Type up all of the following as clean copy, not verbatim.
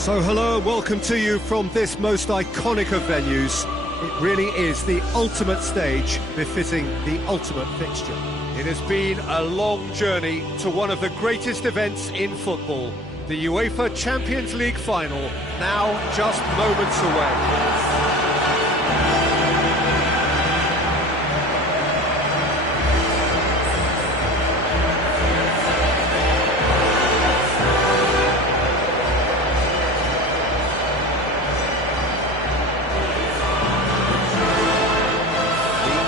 So hello and welcome to you from this most iconic of venues. It really is the ultimate stage befitting the ultimate fixture. It has been a long journey to one of the greatest events in football, the UEFA Champions League final, now just moments away.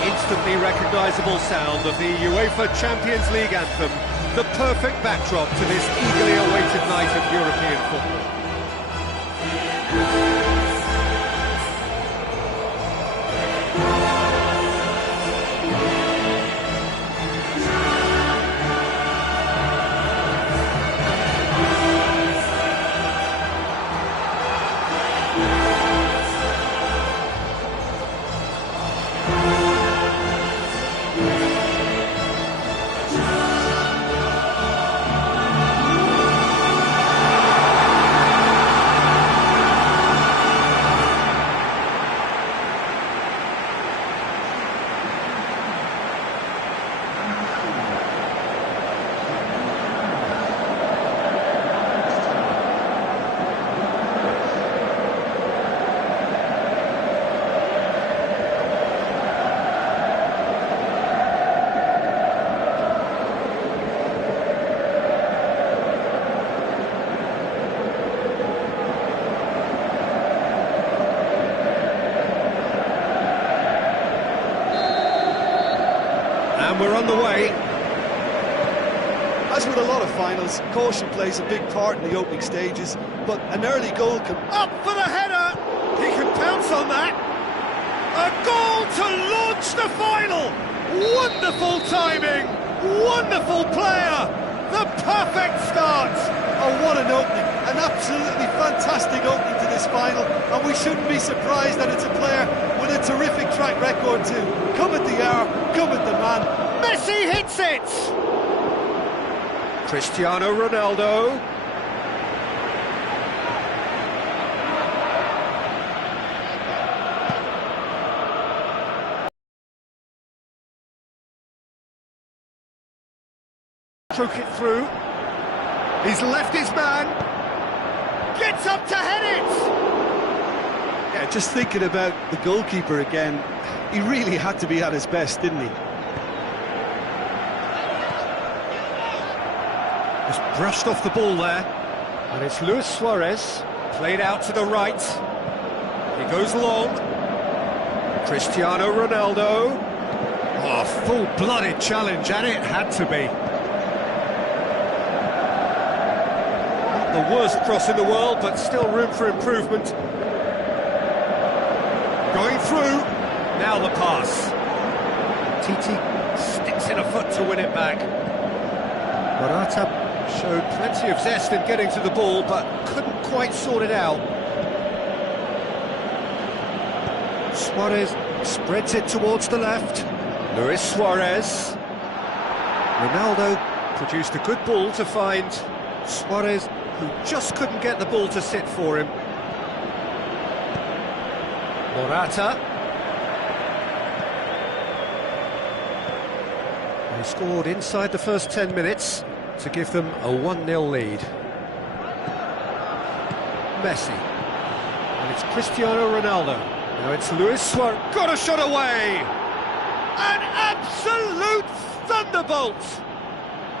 Instantly recognisable sound of the UEFA Champions League anthem, the perfect backdrop to this eagerly awaited night of European football. And we're on the way. As with a lot of finals, caution plays a big part in the opening stages, but an early goal can... Up for the header! He can pounce on that! A goal to launch the final! Wonderful timing! Wonderful player! The perfect start! Oh, what an opening! An absolutely fantastic opening to this final, and we shouldn't be surprised that it's a player with a terrific track record too. Come at the hour, come at the man. Messi hits it! Cristiano Ronaldo. Took it through. He's left his man. Gets up to head it! Yeah, just thinking about the goalkeeper again, he really had to be at his best, didn't he? Just brushed off the ball there. And it's Luis Suarez, played out to the right. He goes long. Cristiano Ronaldo. Oh, full-blooded challenge, and it had to be. The worst cross in the world, but still room for improvement. Going through, now the pass. Titi sticks in a foot to win it back. Morata showed plenty of zest in getting to the ball, but couldn't quite sort it out. Suarez spreads it towards the left. Luis Suarez. Ronaldo produced a good ball to find Suarez, who just couldn't get the ball to sit for him. Morata. He scored inside the first 10 minutes to give them a 1-0 lead. Messi. And it's Cristiano Ronaldo. Now it's Luis Suarez. Got a shot away! An absolute thunderbolt!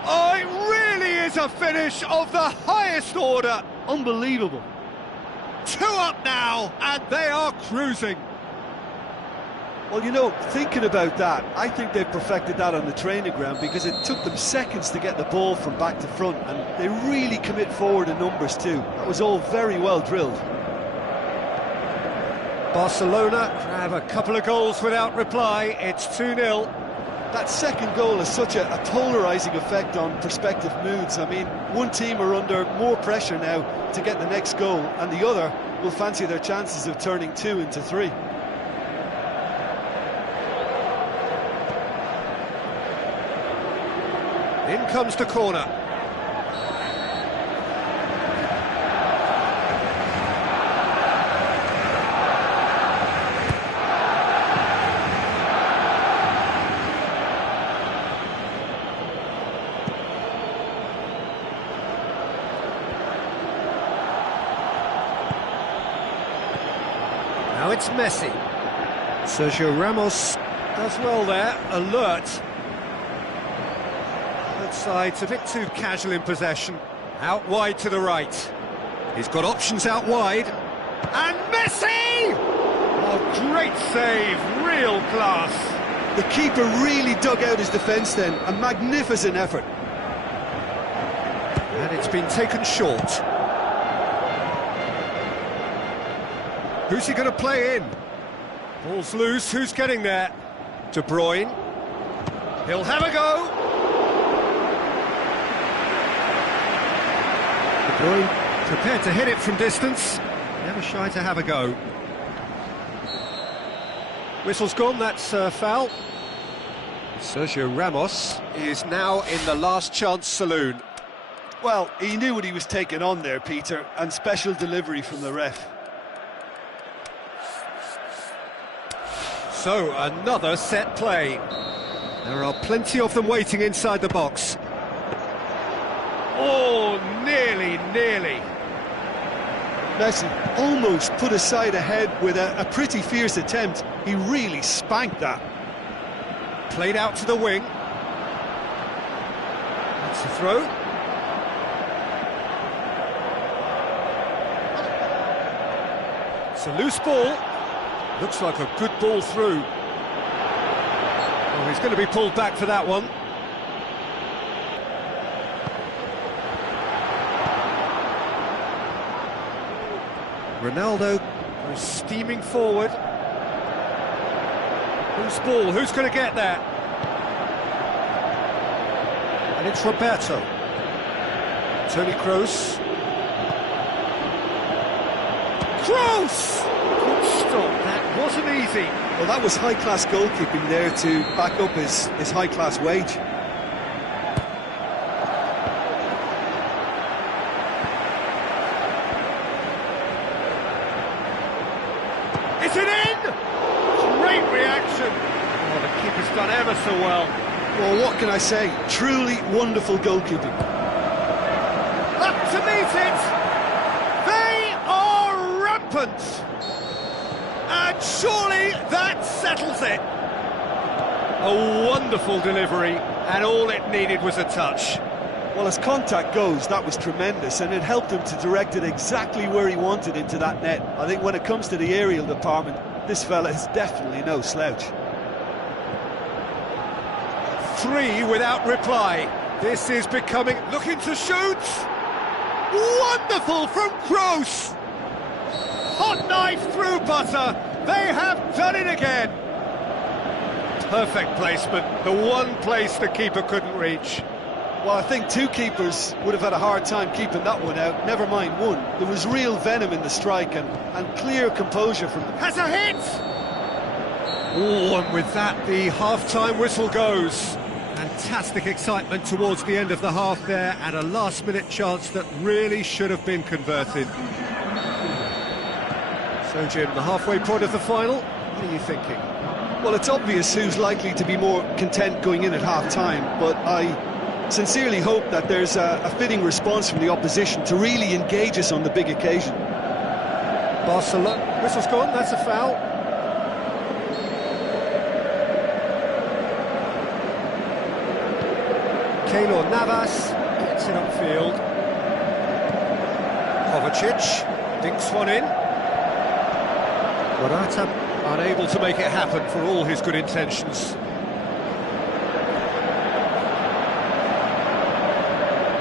Oh, it really is a finish of the highest order. Unbelievable. 2 up now, and they are cruising. Well, you know, thinking about that, I think they've perfected that on the training ground because it took them seconds to get the ball from back to front, and they really commit forward in numbers too. That was all very well drilled. Barcelona have a couple of goals without reply. It's 2-0. That second goal has such a polarising effect on prospective moods. I mean, one team are under more pressure now to get the next goal, and the other will fancy their chances of turning 2 into 3. In comes the corner. Now it's Messi. Sergio Ramos does well there, alert. Both sides a bit too casual in possession. Out wide to the right. He's got options out wide. And Messi! Oh, great save, real class. The keeper really dug out his defence then, a magnificent effort. And it's been taken short. Who's he going to play in? Ball's loose, who's getting there? De Bruyne. He'll have a go. De Bruyne prepared to hit it from distance. Never shy to have a go. Whistle's gone, that's foul. Sergio Ramos is now in the last chance saloon. Well, he knew what he was taking on there, Peter, and special delivery from the ref. So, another set play. There are plenty of them waiting inside the box. Oh, nearly. Messi almost put his side ahead with a pretty fierce attempt. He really spanked that. Played out to the wing. That's a throw. It's a loose ball. Looks like a good ball through. Oh, he's going to be pulled back for that one. Ronaldo goes steaming forward. Who's ball? Who's going to get there? And it's Roberto. Toni Kroos. Kroos! Good stop. That wasn't easy. Well, that was high-class goalkeeping there to back up his high-class wage. Is it in? Great reaction. Oh, the keeper's done ever so well. Well, what can I say? Truly wonderful goalkeeping. Up to meet it. They are rampant. And surely that settles it. A wonderful delivery, and all it needed was a touch. Well, as contact goes, that was tremendous, and it helped him to direct it exactly where he wanted into that net. I think when it comes to the aerial department, this fella is definitely no slouch. 3 without reply. This is becoming... Looking to shoot! Wonderful from Kroos! Hot knife through butter. They have done it again. Perfect placement. The one place the keeper couldn't reach. Well, I think two keepers would have had a hard time keeping that one out, never mind one. There was real venom in the strike and clear composure from them. Has a hit! Oh, and with that, the half-time whistle goes. Fantastic excitement towards the end of the half there, and a last-minute chance that really should have been converted. So, Jim, the halfway point of the final, what are you thinking? Well, it's obvious who's likely to be more content going in at half-time, but I sincerely hope that there's a fitting response from the opposition to really engage us on the big occasion. Barcelona, whistle's gone, that's a foul. Keylor Navas gets it upfield. Kovacic dinks one in. Morata unable to make it happen for all his good intentions.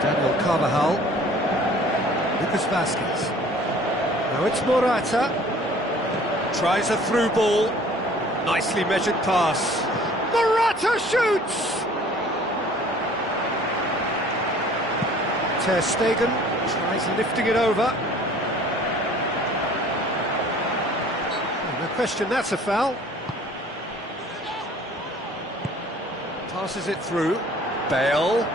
Daniel Carvajal. Lucas Vazquez. Now it's Morata. Tries a through ball. Nicely measured pass. Morata shoots! Ter Stegen tries lifting it over. No question, that's a foul. Passes it through. Bale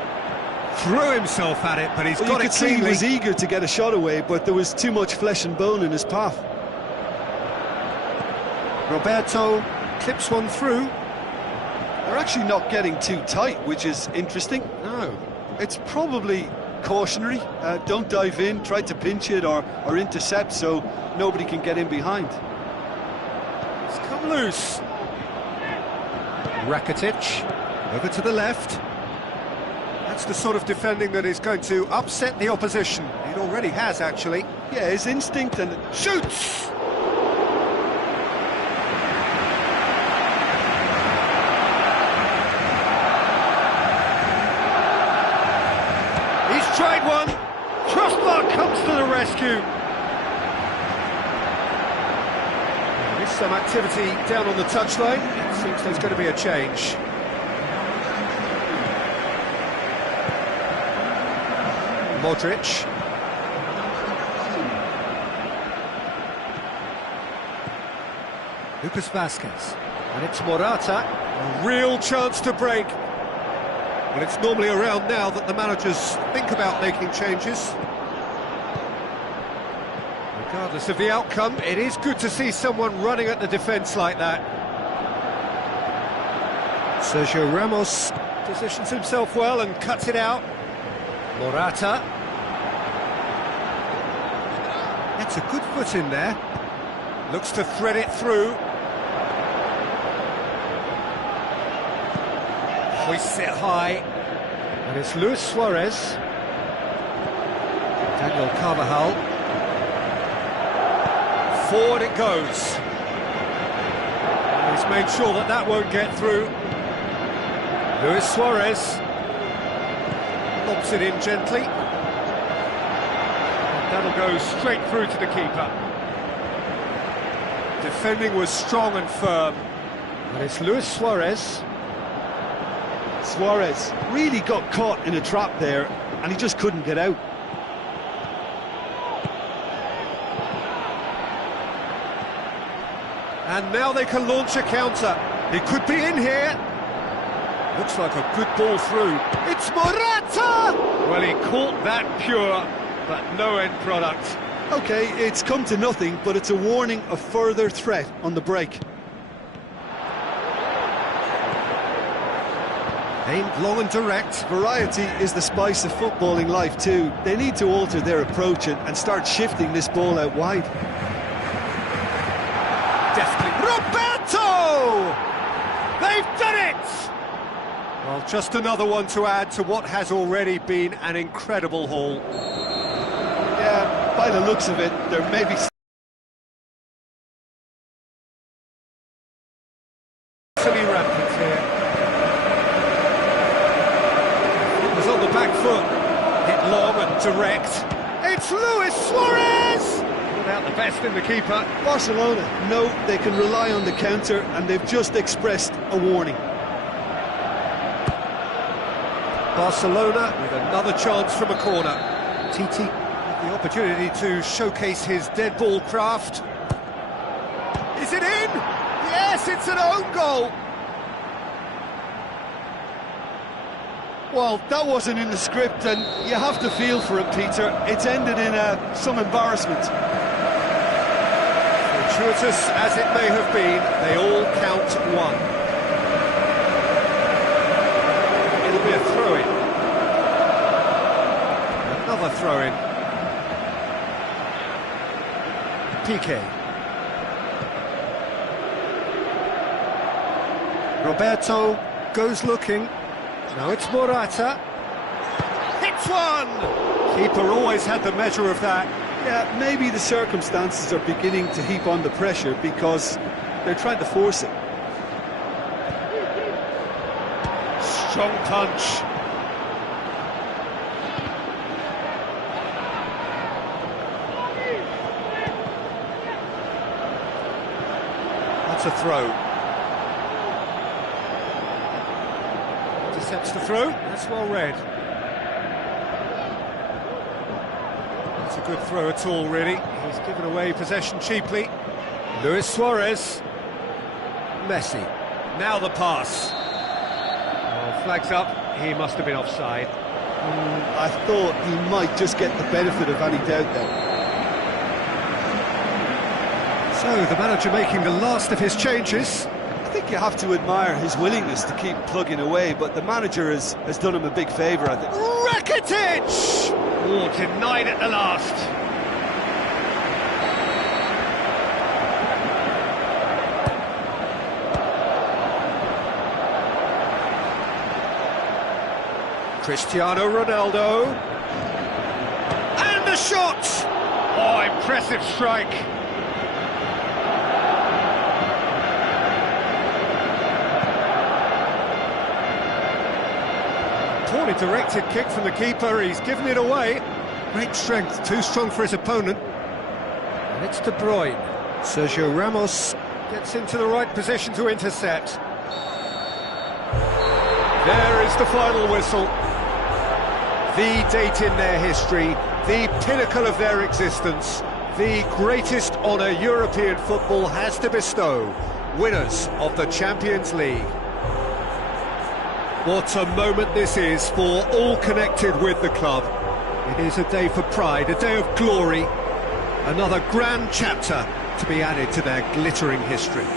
threw himself at it, but he's got it cleanly. You could see he was eager to get a shot away, but there was too much flesh and bone in his path. Roberto clips one through. They're actually not getting too tight, which is interesting. No. It's probably cautionary. Don't dive in, try to pinch it or intercept so nobody can get in behind. It's come loose. Rakitic, over to the left. That's the sort of defending that is going to upset the opposition. It already has, actually. Yeah, his instinct and... Shoots! He's tried one. Crossbar comes to the rescue. There's some activity down on the touchline. It seems there's going to be a change. Modric. Lucas Vazquez. And it's Morata. A real chance to break. Well, it's normally around now that the managers think about making changes. Regardless of the outcome, it is good to see someone running at the defence like that. Sergio Ramos Positions himself well and cuts it out. Morata. gets a good foot in there. Looks to thread it through. Hoists it high. And it's Luis Suarez. Daniel Carvajal. Forward it goes. He's made sure that that won't get through. Luis Suarez. Lobs it in gently. And that'll go straight through to the keeper. Defending was strong and firm. And it's Luis Suarez. Suarez really got caught in a trap there, and he just couldn't get out. And now they can launch a counter. He could be in here. Looks like a good ball through. It's Morata! Well, he caught that pure, but no end product. Okay, it's come to nothing, but it's a warning of further threat on the break. Aimed long and direct. Variety is the spice of footballing life too. They need to alter their approach and start shifting this ball out wide. Deftly. Roberto! They've done it! Well, just another one to add to what has already been an incredible haul. Yeah, by the looks of it, there may be... Rampant here. It was on the back foot. Hit long and direct. It's Luis Suarez! Without the best in the keeper. Barcelona know they can rely on the counter, and they've just expressed a warning. Barcelona with another chance from a corner. Titi. The opportunity to showcase his dead ball craft. Is it in? Yes, it's an own goal. Well, that wasn't in the script, and you have to feel for it, Peter. It's ended in some embarrassment. Fortuitous as it may have been, they all count one. It'll be a throw-in. Another throw-in. PK. Roberto goes looking. Now it's Morata. Hits one! Keeper always had the measure of that. Yeah, maybe the circumstances are beginning to heap on the pressure because they're trying to force it. Strong punch. That's a throw. Intercepts the throw. That's well read. That's a good throw at all, really. He's given away possession cheaply. Luis Suarez. Messi. Now the pass. Oh, flags up. He must have been offside. I thought he might just get the benefit of any doubt there. So, the manager making the last of his changes. I think you have to admire his willingness to keep plugging away, but the manager has done him a big favour, I think. Rakitic! Oh, denied at the last. Cristiano Ronaldo. And the shot! Oh, impressive strike. Poorly directed kick from the keeper, he's given it away. Great strength, too strong for his opponent. And it's De Bruyne. Sergio Ramos Gets into the right position to intercept. There is the final whistle. The date in their history, the pinnacle of their existence, the greatest honour European football has to bestow, winners of the Champions League. What a moment this is for all connected with the club. It is a day for pride, a day of glory, another grand chapter to be added to their glittering history.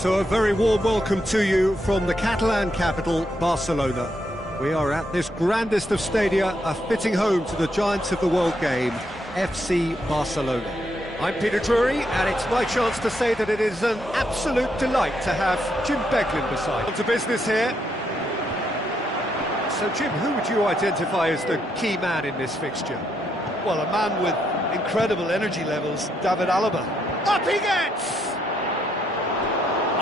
So a very warm welcome to you from the Catalan capital, Barcelona. We are at this grandest of stadia, a fitting home to the giants of the world game, FC Barcelona. I'm Peter Drury, and it's my chance to say that it is an absolute delight to have Jim Beglin beside. On to business here. So Jim, who would you identify as the key man in this fixture? Well, a man with incredible energy levels, David Alaba. Up he gets!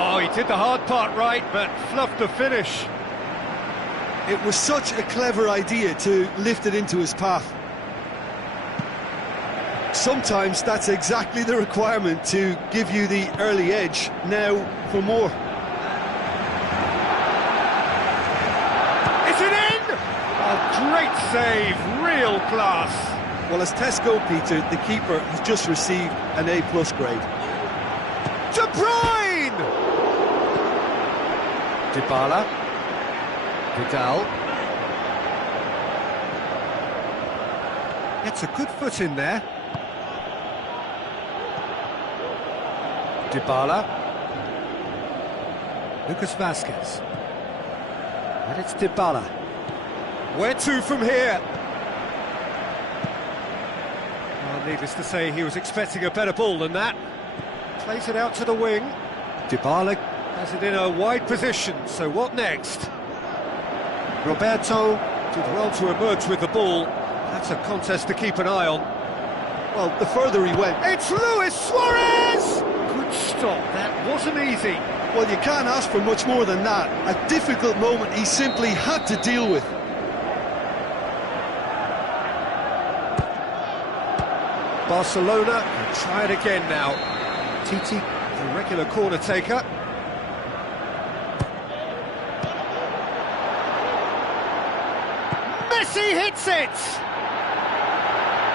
Oh, he did the hard part right, but fluffed the finish. It was such a clever idea to lift it into his path. Sometimes that's exactly the requirement to give you the early edge. Now for more. Is it in? A great save, real class. Well, as Tesco, Peter, the keeper has just received an A+ grade. De Bruyne! Dybala. Vidal. Gets a good foot in there. Dybala. Lucas Vazquez. And it's Dybala. Where to from here? Well, needless to say, he was expecting a better ball than that. Plays it out to the wing. Dybala Has it in a wide position, so what next? Roberto Did well to emerge with the ball. That's a contest to keep an eye on. Well, the further he went... It's Luis Suarez! Good stop, that wasn't easy. Well, you can't ask for much more than that. A difficult moment he simply had to deal with. Barcelona can try it again now. Titi, the regular corner taker. Messi hits it!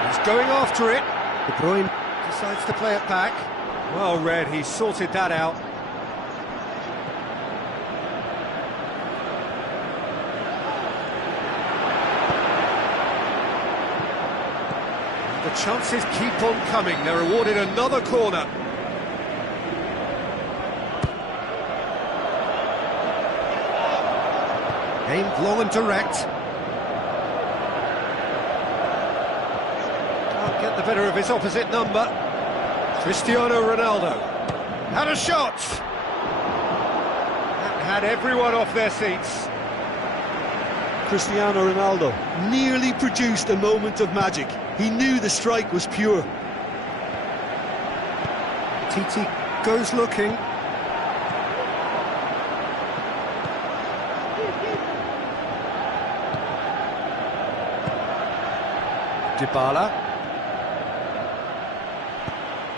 He's going after it. De Bruyne. Decides to play it back. Well read, he sorted that out. The chances keep on coming. They're awarded another corner. Aimed long and direct. Can't get the better of his opposite number. Cristiano Ronaldo had a shot. That had everyone off their seats. Cristiano Ronaldo nearly produced a moment of magic. He knew the strike was pure. Titi goes looking. Dybala.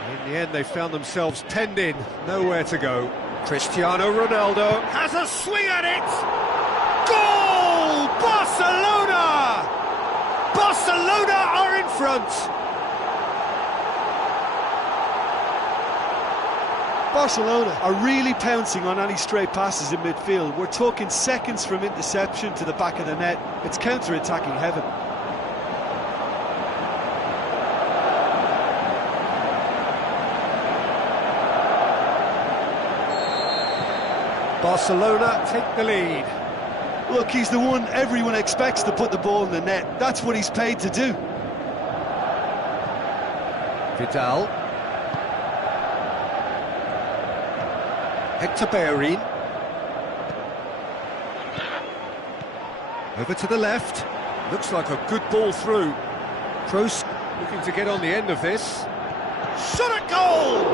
In the end, they found themselves penned in, nowhere to go. Cristiano Ronaldo has a swing at it! Goal! Barcelona! Barcelona are in front! Barcelona are really pouncing on any stray passes in midfield. We're talking seconds from interception to the back of the net. It's counter-attacking heaven. Barcelona take the lead. Look, he's the one everyone expects to put the ball in the net. That's what he's paid to do. Vidal. Hector Bellerin. Over to the left. Looks like a good ball through. Kroos Looking to get on the end of this. Shot at goal!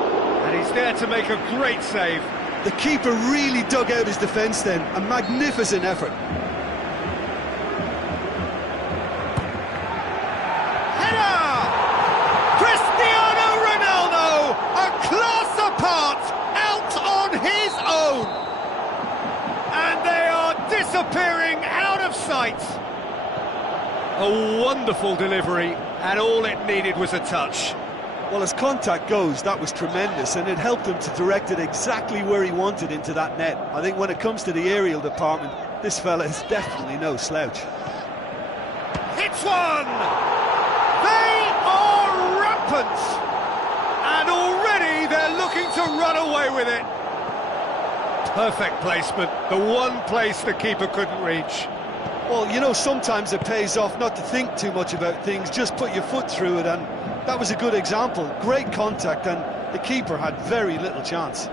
And he's there to make a great save. The keeper really dug out his defence then. A magnificent effort. Header! Cristiano Ronaldo, a class apart, out on his own. And they are disappearing out of sight. A wonderful delivery, and all it needed was a touch. Well, as contact goes, that was tremendous, and it helped him to direct it exactly where he wanted into that net. I think when it comes to the aerial department, this fella is definitely no slouch. Hits one! They are rampant! And already they're looking to run away with it. Perfect placement, the one place the keeper couldn't reach. Well, you know, sometimes it pays off not to think too much about things, just put your foot through it, and that was a good example. Great contact, and the keeper had very little chance.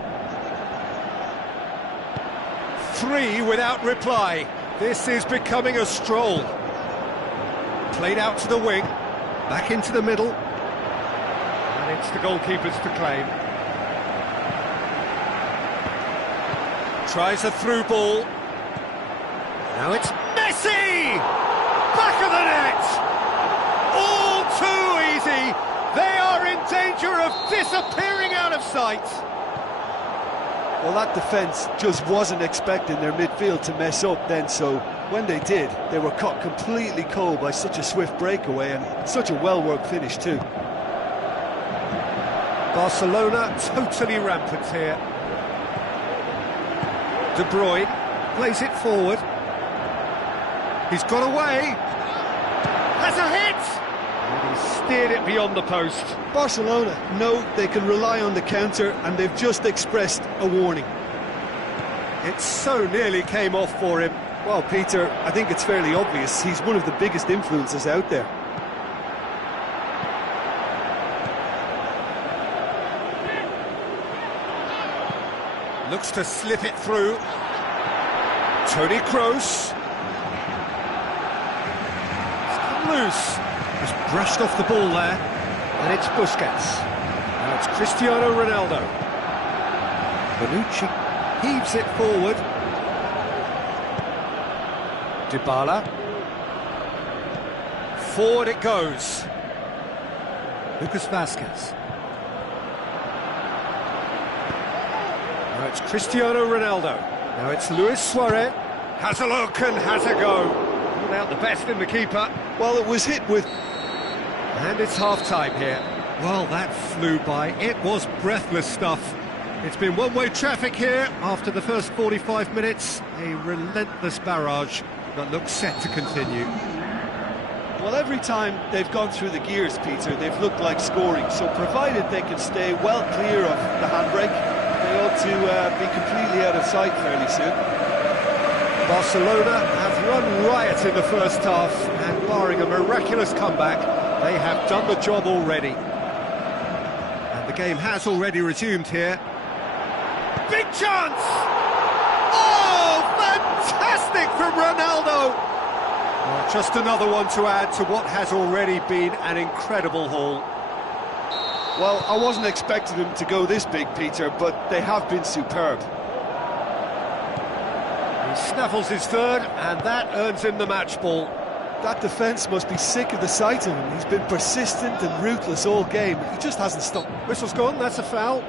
3 without reply. This is becoming a stroll. Played out to the wing, Back into the middle. and it's the goalkeeper's to claim. Tries a through ball. Now it's Messi! Back of the net! All too easy! They are in danger of disappearing out of sight! Well, that defence just wasn't expecting their midfield to mess up then, so when they did, they were caught completely cold by such a swift breakaway and such a well-worked finish too. Barcelona totally rampant here. De Bruyne plays it forward. He's got away. Has a hit! And he steered it beyond the post. Barcelona know they can rely on the counter, and they've just expressed a warning. It so nearly came off for him. Well, Peter, I think it's fairly obvious. He's one of the biggest influences out there. Looks to slip it through. Toni Kroos. It's come loose. Just brushed off the ball there. And it's Busquets. Now it's Cristiano Ronaldo. Bonucci heaves it forward. Dybala. Forward it goes. Lucas Vazquez. Now it's Cristiano Ronaldo. Now it's Luis Suarez. Has a look and has a go. Not out the best in the keeper. Well, it was hit with... And it's half-time here. Well, that flew by. It was breathless stuff. It's been one-way traffic here after the first 45 minutes. A relentless barrage that looks set to continue. Well, every time they've gone through the gears, Peter, they've looked like scoring. So provided they can stay well clear of the handbrake, they ought to be completely out of sight fairly soon. Barcelona have run riot in the first half, and barring a miraculous comeback, they have done the job already. And the game has already resumed here. Big chance! Oh, fantastic from Ronaldo! Well, just another one to add to what has already been an incredible haul. Well, I wasn't expecting them to go this big, Peter, but they have been superb. He snaffles his third, and that earns him the match ball. That defence must be sick of the sight of him. He's been persistent and ruthless all game. He just hasn't stopped. Whistle's gone, that's a foul.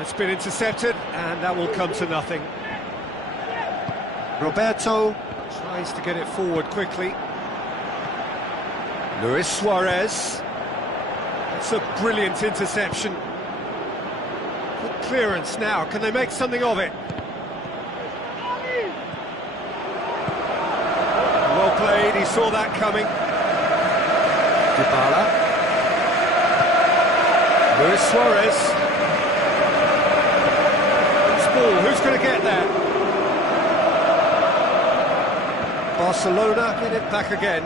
It's been intercepted, and that will come to nothing. Roberto Tries to get it forward quickly. Luis Suarez. It's a brilliant interception. Good clearance now. Can they make something of it? Well played. He saw that coming. Dybala. Luis Suarez. Who's going to get there? Barcelona get it back again.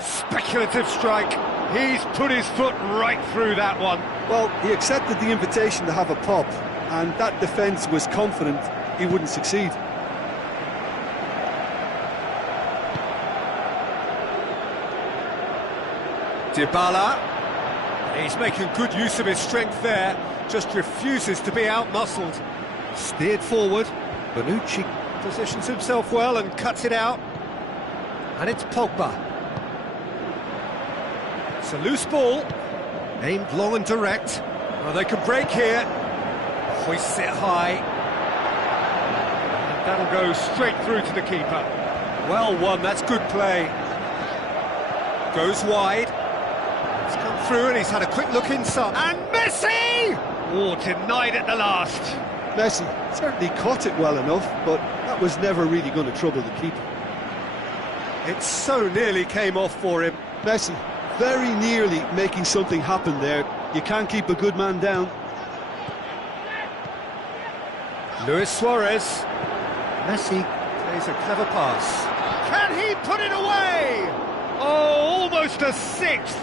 Speculative strike. He's put his foot right through that one. Well, he accepted the invitation to have a pop, and that defence was confident he wouldn't succeed. Dybala. He's making good use of his strength there. Just refuses to be out-muscled. Steered forward. Bonucci Positions himself well and cuts it out. And it's Pogba. It's a loose ball. aimed long and direct. Well, they can break here. Hoists it high. And that'll go straight through to the keeper. Well won, that's good play. Goes wide. It's come through and he's had a quick look inside. And Messi! Oh, denied at the last. Messi certainly caught it well enough, but that was never really going to trouble the keeper. It so nearly came off for him. Messi very nearly making something happen there. You can't keep a good man down. Luis Suarez. Messi plays a clever pass. Can he put it away? Oh, almost a sixth.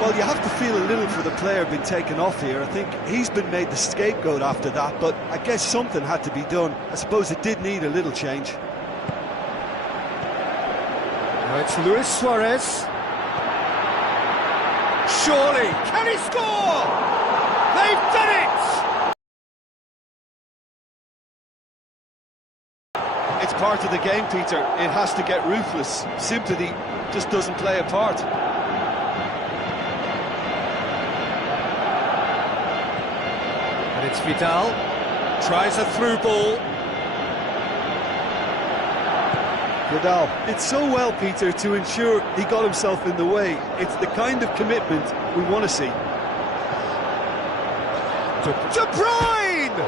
Well, you have to feel a little for the player being taken off here. I think he's been made the scapegoat after that, but I guess something had to be done. I suppose it did need a little change. Now it's Luis Suarez. Surely, can he score? They've done it! It's part of the game, Peter. It has to get ruthless. Sympathy just doesn't play a part. And it's Vidal. Tries a through ball. Vidal did so well, Peter, to ensure he got himself in the way. It's the kind of commitment we want to see. De Bruyne!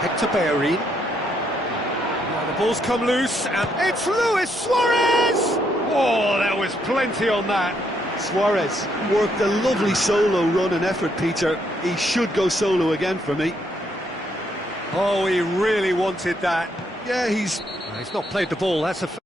Hector Bellerin. Now the ball's come loose, and It's Luis Suarez! Oh, there was plenty on that. Suarez worked a lovely solo run and effort, Peter. He should go solo again for me. oh, he really wanted that. Yeah, he's He's not played the ball, that's a